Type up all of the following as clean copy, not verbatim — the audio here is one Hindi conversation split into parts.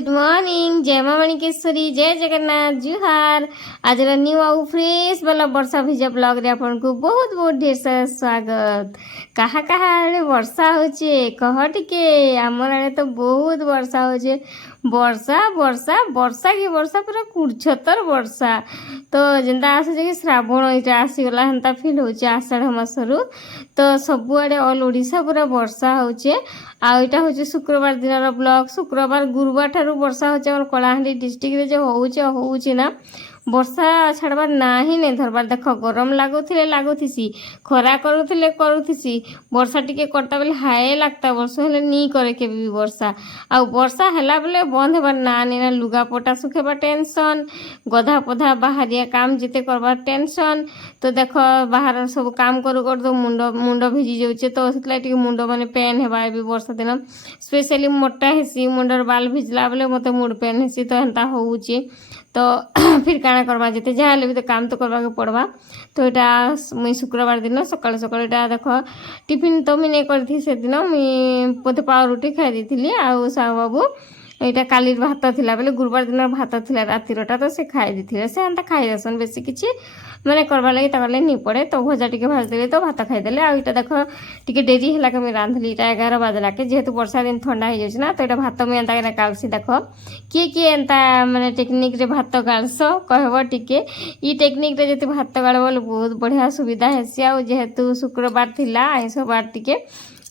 गुड मॉर्निंग जय मां मणिकेश्वरी जय जगन्नाथ जुहार आज न्यू आउ फ्रेश वाला वर्षा भिजा ब्लॉग रे आपन को बहुत बहुत ढेर सारा स्वागत। कहा कहा आड़े वर्षा होचे कह टिके आमर आड़े तो बहुत वर्षा होचे। वर्षा वर्षा वर्षा की वर्षा पूरा कुड़छतर वर्षा तो जेनता आसे कि श्रावण इटा आसीगला हेन्ता फिल होचे आषाढ़ मासरू तो सबुआड़े ऑल ओडिशा पूरा वर्षा होचे। आउ इटा होचे शुक्रवार दिन ब्लॉग शुक्रवार गुरुवार ठारू वर्षा होचे और कलाहांडी डिस्ट्रिक्ट रे जो होउचे ना वर्षा छाड़बार ना ही नहीं धरबार। देख गरम लगुथी खरा करुथी वर्षा टिके करता बेले हाय लगता वर्षा हेले नी करे के भी वर्षा आ वर्षा हेला बेले बंद हेबार ना नहीं ना लुगापटा सुखेबा टेंशन गधा पधा बाहरिया काम जिते करबार टेंशन। तो देख बाहर सब काम करू कर तो मुंड भिजी जाऊे तो से मुंड माने पेन हेबा भी वर्षा दिन स्पेशली मोटा हेसी मुंडर बाल भिजला बेले मत मुंड पेन हेसी तो हेन्ता होउची तो फिर काଣା करवा जिते जहाँ भी तो काम तो करवा के पड़वा। तो यहाँ मुई शुक्रवार दिन सकाल सकाल यहाँ देख टिफिन तो मुझे नहीं करी से दिन मुई बोधे पाव रुटी खाई दी आउ साहू बाबू यहाँ काली भात थिला बेले गुरुवार दिन भात थिला रातिरटा तो से खाई दी से एंता खाई देसन बेसी किसी मैंने करवा लगे तक नहीं पड़े तो भजा टी भाजदे तो भात खाईदे। आ इटा देख टी डेरी है मुझे रांधली इटा 11 बजला के जेहेतु वर्षा दिन ठंडा हो जाए ना तो यहाँ भात मुझे एंता गालसी देख किए एंता माने टेक्निक रे भात गालस कहब टिके ई टेक्निक रे जति भात गाड़ बहुत बढ़िया सुविधा हेसी। आ जेहेतु शुक्रवार थिला आइंस बार टिके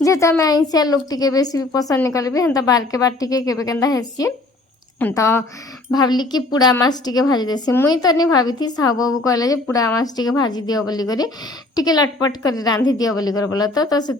जेहेतु आम आइंसिया लोक टिके बेसी भी पसंद नहीं करी हेन्ता बार के बार टिके केबे केन्ता हेसी तो भावली कि पुड़ा माछ टिके भाजी देसी मुई तो नहीं भाभी थी साहू बाबू कहले पुड़ा माछ टिके भाजी दियो बोली करी टिके लटपट कर रांधि दियो बोली कर बोला तो से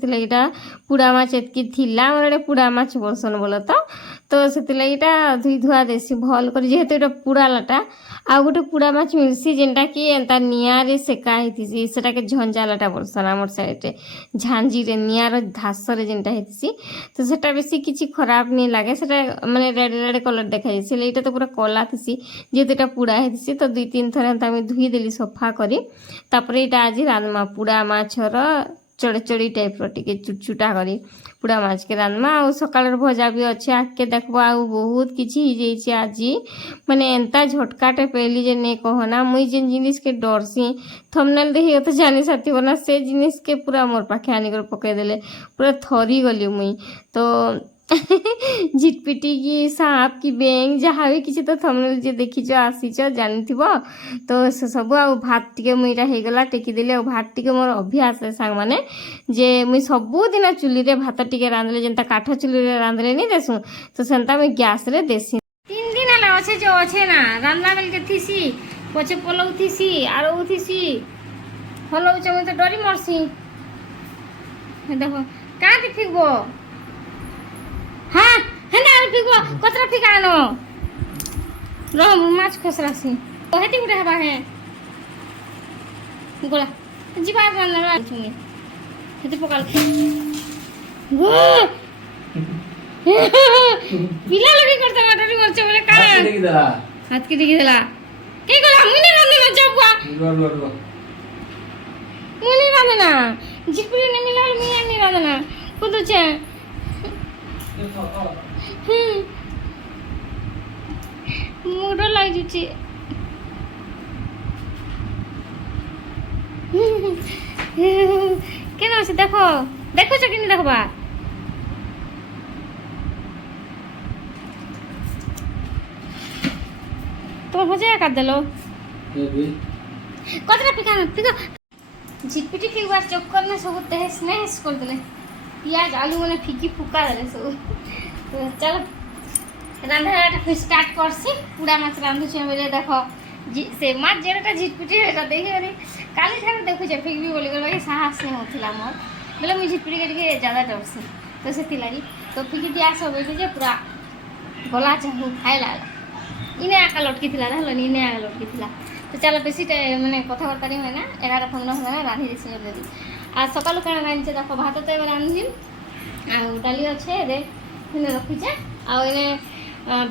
पुड़ा माछ एतकी थिला मोर पुड़ा माछ बोलसन बोला तो से धुई धुआ देसी भल कर जेहेतु ये पुड़ा लाटा आ गोटे पुड़ा माछ मिलसी जेनटा कि एंता निआरे सेका होती सेटा के झंझा लाटा बोलसन आमर साइड झांझी रे निआर धास रे जेनटा होती तो सेटा बेसी किछि खराब नहीं लागे सेटा माने रेड रेड कलर देखा जाए ये तो पूरा कला थी जेहेतु यहाँ पुड़ा होती तो 2-3 थर एंता धुई देली सफा करी तापर यहाँ आज रांधमा पुड़ा माछर चढ़चड़ी टाइप रे चुटचुटा करी पुड़ा माछ के रांधमा आ सकाल भजा भी अच्छे आके देखब आ बहुत किसी आज माने एंता झटकाटे पेली जे नहीं कहना मुई जेन जिनिस के डरसी थंबनेल देखिए तो जानी साथी बना से जिनिस के पूरा मोर पाखे आनिकर पकईदेले पूरा थरी गली मुई तो झिटपिटी की सांप की बेंग जहाँ भी किसी तो थंबनेल जे देखीच आसीच जानी तो से सब आ भात टिके मुईटा होगला टेकीदेली आ भात टिके मोर अभ्यास है सांग माने जे मुई सबुदिन चुली रे भात टिके रांधले जेनता काठ चुली रे रांधले नहीं देसु तो सेंता मुई गैस रे देसी 3 दिन हला अच्छे जो अच्छे ना रांधला बेल के थीसी पछे पलौ थीसी आरो थीसी हलो मुई तो डरी मरसी देखो का फिकबो हाँ है ना फिकबो कतरा फिकानो रो माछ खसरासी तो हेती गुटे हबा है गोला जीवा रांधला छुंगे हेती पकाल गो पिला लगी करता वाटरी मरचे बोले का हाथ के देखि देला के गोला मुने रांधे ना जबवा मुने रांधे ना जिपले ने मिला मुने नहीं रांधे ना कुदो छे मुड लगी केना से देखो देखो कि नहीं देखबा तुम हो जाए कर देलो कतरा पिकाना पिका झिटपिटी फिकबार चक्कर में सब तहस नहस कर देले प्याज आलू मैंने फिकी फुका देले सब तो चलो रांधा फिर स्टार्ट करसी पुड़ा माछ रांधुचे बोले देख से माछ जेटा झिटपिटी एटा देखि रे काली ठार देखुचे फिकबी बोली कर बाकी साहस नहीं होथिला मोर बोले मुझे झिटपिटी के ज्यादा डरसी तो से थिलागी तो फिकी दिया सब बेटे जे पूरा गला चाहू खाइला इने आका लटकी थिला हलो इने आका लटकी थिला तो चलो बेसी माने कथाबार्ता नहीं है ना 11-15 होना रांधि देसी जल्दी आ सकाल काना रांधचे देखो भात तो एबार रांधि आ डाली अच्छे रे इने रखिचे आ इने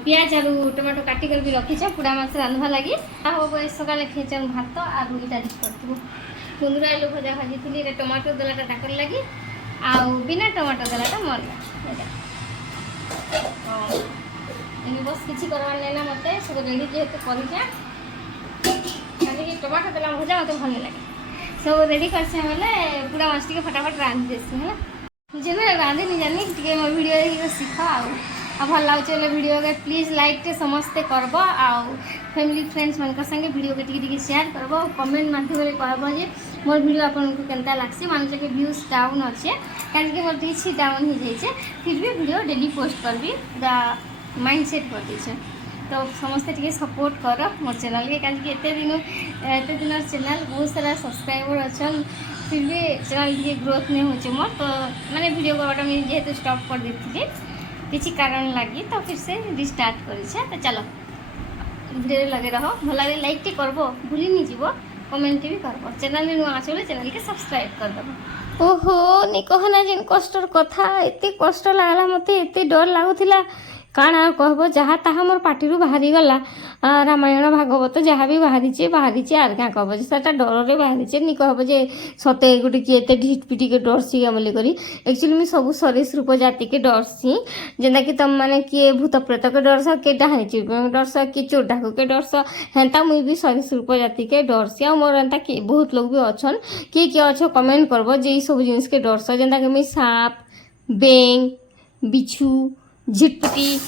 पियाज आलू टमाटो काटिकर भी रखिचे पुड़ा माछ रांधवा लगी हम सकाले खेचन भात आलू इटा डिश करथबो कुंदरा आलू भजा भाजी थी रे टमाटो देलाटा ताकर लगी आ बिना टमाटो देलाटा मोर बस किसी करवार नहीं ना मत सब रेडी जेहेतु करूचे खाली टमाटर देला भजा मत भल लगे सब रेडी करसे बोले पूरा माछ टी फटाफट रांधि देसी है जे ना रांधि नहीं जानी टे मो वीडियो देखिए सीख आ भल लगे वीडियो के प्लीज लाइक टे समस्ते करब आ फैमिली फ्रेंड्स मान संगे वीडियो के टिके शेयर करब कमेंट माध्यम कहब जे मोर वीडियो आपको केनता लागसी मानुचे कि व्यूज डाउन अच्छे कहीं मोर रीच डाउन हो जाए फिर भी वीडियो डेली पोस्ट करबी पूरा माइंड सेट कर दीचे तो समस्ते टिके सपोर्ट कर मोर चैनल के कहीं एत दिन चैनल बहुत सारा सब्सक्राइबर अच्छा फिर भी चैनल टे ग्रोथ नहीं हो मोर तो मैंने वीडियो करवाटा मुझे जेहेतु स्टॉप कर दी किसी कारण लगी तो फिर से रिस्टार्ट करें तो चलो वीडियो लगे रहो भल लगे लाइक टे करब भूली नहीं जीव कमेंट भी करब चैनल नुआ आसले चैनल के सब्सक्राइब करदेव ओहो नहीं कहना जिन कष्टर कथा एत कष्ट लगला मत एत डर लगुला काण कहब जहाँ ताहा मोर पार्टी बाहरी गला रामायण भागवत जहाँ भी बाहरी आर क्या कहब से डर बाहरी नहीं कहब जे सते गोटे किए एत ढिटपिटी के डरसी बोली करी एक्चुअली मुझे सब सरीसृप जाति के डरसी जेनता कि तुम मैंने किए भूत प्रेत के डरस किए डाहाणी चिड़िया डरस किए चोर डाकू के डरस हेन्ता मुई भी सरीसृप जाति के डरसी आ मोर एंता कि बहुत लोग भी अच्छन किए किए अच्छे कमेंट करब जे सब जिन के डरस जेनता कि मुई साप बेंग बिछु झिटपिटी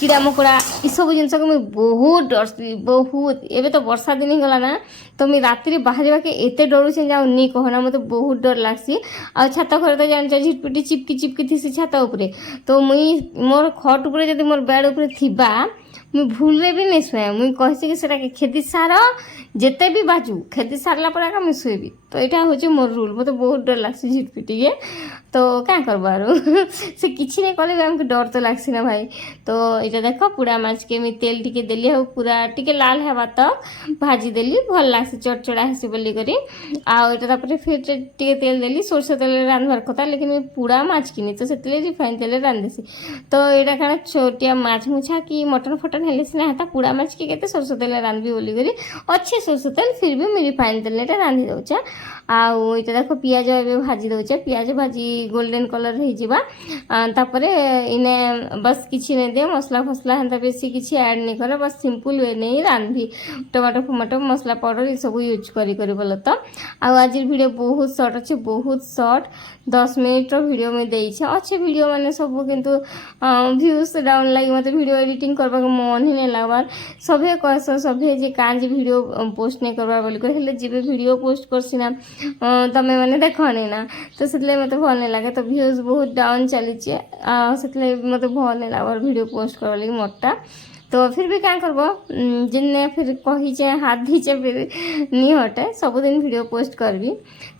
कीड़ा मकोड़ा ये सब जिन को मुझे बहुत डरसी बहुत एवं तो वर्षा दिन ही गला ना तो मुझे राति बाहर के एत डरुचे जाओ नहीं कहना मत बहुत डर लगसी आ छात घर तो जान झिटपिटी चिपकी चिपकी थी छात उपरे तो मुई मोर खट उपरे जब मोर बेड उपरे थिबा मुई भूल भी नहीं शुए मुई कहे कि खेती सार जिते भी बाजू खेती सारला पर आका मुई शुएबी तो यहाँ हूँ मोर रूल मत बहुत डर लगसी झिटपिटी के तो क्या करबार से किसी नहीं कले आमको डर तो लगसी ना भाई तो ये देख पूरा माछ के मुझे तेल टिके देली हो पूरा टिके लाल हेबा तक भाजी देली भल लगसी चटचड़ा हेसी बोली करी आपर फिर टिके तेल देली सोरष तेल रांधबार कथा लेकिन मुझे पूरा माछ किनी तो से रिफाइन तेल रांधेसी तो यहाँ क्या छोटिया माछ मुछा कि मटन फटन हेले सीना हेता पूरा माछ के केते सोरष तेल रांधबी बोली करी अच्छे सोरष तेल फिर भी मुझे रिफाइन तेल रांधि दौचे आउ ये देख पियाज एवं भाजी दौचे पियाज भाजी गोल्डन कलर होपर इने बस किसी नहीं दे मसला फसला हेन्ता बेसी किसी ऐड नहीं करे बस सिंपल वे नहीं रांधि टमाटो फमाटो मसला पाउडर ये सब यूज करी बोल तो आज वीडियो बहुत सर्ट अच्छे बहुत सर्ट 10 मिनट वीडियो में देछे अच्छे वीडियो माने सब किंतु व्यूज डाउन लगी मत वीडियो एडिटिंग करबा मन ही नहीं लगवार सभे कहस सभे जे काज वीडियो पोस्ट नहीं करबार बोली हेले जेबे वीडियो पोस्ट करसिना तमें मैंने देख नहीं ना तो से मत भल नहीं लगे तो व्यूज बहुत डाउन चली से मत भल नहीं लगे वीडियो पोस्ट करवा लगी मोटा तो फिर भी क्या करब जिन्ने फिर कहीचे हाथ दीचे फिर नहीं हटे सबुदिन वीडियो पोस्ट करबी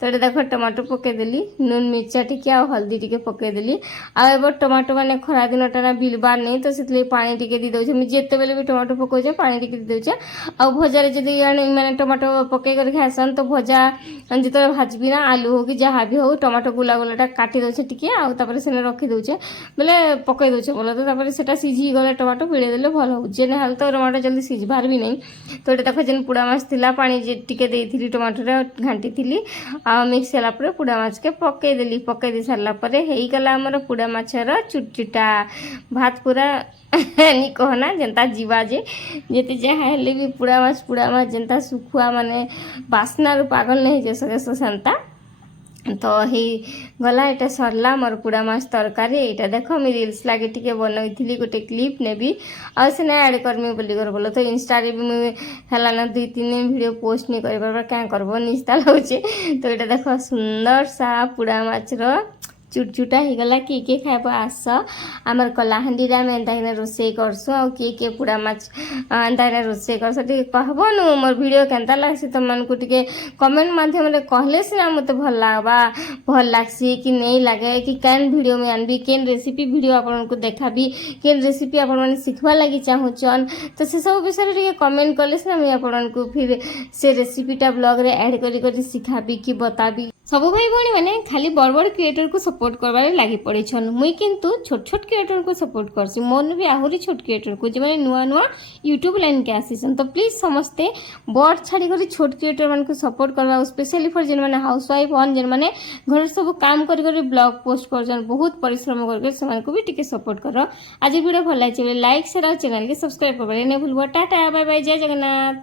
तो ये देख टमाटो पकईदेली नून मिर्चा टिके आ हल्दी टिके पकईदेली आब टमाटो मैंने खरा दिनटा ना बिलबार नहीं तो से पानी टिके दी दौचे मुझे जिते बेले भी टमाटो पकाउचे पानी टिके दी दौचे आ भजारे जब मैंने टमाटो पकई कर खासन तो भजा जिते भाजबी ना आलू हो कि जहाँ भी हो टमाटो गुला गुलाटा काटी दौचे टिके आउे से रखी दौचे बोले पकई दौचे बोले तो सेटा सिझी गले टमाटो पिड़े देले भल जे ना तो टमाटो जल्दी सिझबार भी नहीं तो ये देख जेन पुड़ा माछ थिला पानी जे टिके देइथिली टमाटो घांटी थी आ मिक्स होला पर पुड़ा माछ के पकईदेली पकई दे सारा पर गला आमर पुड़ा माछर चुटचुटा भात पूरा नहीं कहना जेनता जीवा जे जेते जहाँ हेले भी पुड़ा माछ जेनता सुखुआ माने बास्नार पागल नहीं जे सके सेंता तो ही गला यहाँ सरला मोर पुड़ा माछ तरकारी यहाँ देख मुझे रिल्स लगे टी बनई गोटे क्लिप नेबी आने ऐड करमी बोली बोलो तो इंस्टा भी मुझे है ना 2-3 दिन वीडियो पोस्ट नहीं कर क्या करब निस्ता लगे तो यहाँ देख सुंदर सा पुड़ा माछर चुटचुटा हो गला किए खाइब आस आमर कलाहांडी आम एंता रोसे करसु आ किए पुड़ा माछ एंता रोसे करस कहब नु मोर वीडियो केनता लागसी तुमको टे कमेंट माध्यम कहले सीना मत भल लगवा भल लगसी कि नहीं लगे कि कैन वीडियो में आनबी केन रेसिपी वीडियो आपको देखाबी केन रेसिपी आप शिखवा लगी चाहूचन तो से सब विषय कमेंट कले सीना मुझे आपको फिर से रेसिपीटा ब्लॉग रे ऐड करी शिखाबी कि बताबी सब भाई भौणी मैंने खाली बड़ बड़ क्रिएटर को सपोर्ट करबार लगी पड़े मुई किंतु छोट छोट क्रिएटर को सपोर्ट करसी मोन भी आहरी छोट क्रिएटर को जो नुआ नुआ यूट्यूब लाइन के आसीसन तो प्लीज समस्ते बड़ छाड़ी कर छोट क्रिएटर मान को सपोर्ट करवा स्पेशली फॉर जिन मैंने हाउस वाइफ हन जिन मैंने घर सब काम कर ब्लॉग पोस्ट कर बहुत परिश्रम करके भी टिके सपोर्ट कर आज वीडियो भल लगे लाइक शेयर और चैनल के सब्सक्राइब करवा नहीं भूल टाटा बाय बाय जय जगन्नाथ।